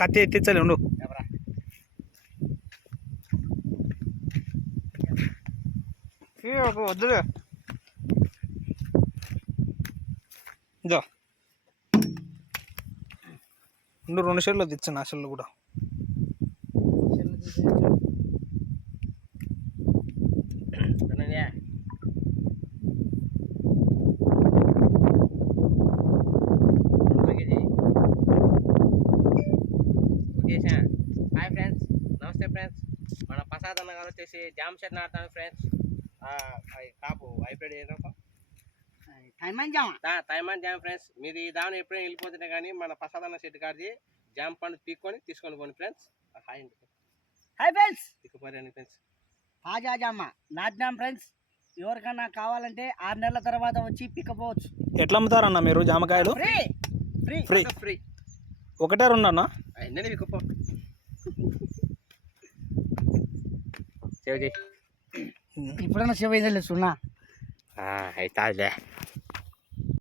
కత్తి ఎత్తించాలి ఉండు. వద్దులే ఇదో ఉండు, 2 షేర్లు తెచ్చాను ఆ షెల్లు కూడా. హాయ్ ఫ్రెండ్స్, నమస్తే ఫ్రెండ్స్. మన ప్రసాద్ అన్న గారు వచ్చేసి జామ్ షెట్ నాటుతాను ఫ్రెండ్స్. కాపు హైబ్రిడ్ ఏంటో తైమాన్ జామ్ ఫ్రెండ్స్. మీరు ఈ దాని ఎప్పుడైనా వెళ్ళిపోతుంటే కానీ మన ప్రసాద్ అన్న షెట్ కాడిది జామ్ పండు తీసుకొని పోండి ఫ్రెండ్స్. హాయ్ ఫ్రెండ్స్, తీసుకుపోరండి ఫ్రెండ్స్. తాజా జామ నాటినాం ఫ్రెండ్స్. ఎవరికన్నా కావాలంటే 6 నెలల తర్వాత వచ్చి పిక్కపోవచ్చు. ఎట్లా అమ్ముతారన్న మీరు జామకాయలు? Free free free free. ఒకటే 2 అన్న? అన్నీ పిక్కపో. సేవ్ చేయి. ఇప్పుడన్నా సేవ్ అయిందా సున్నా అవుతాదిలే.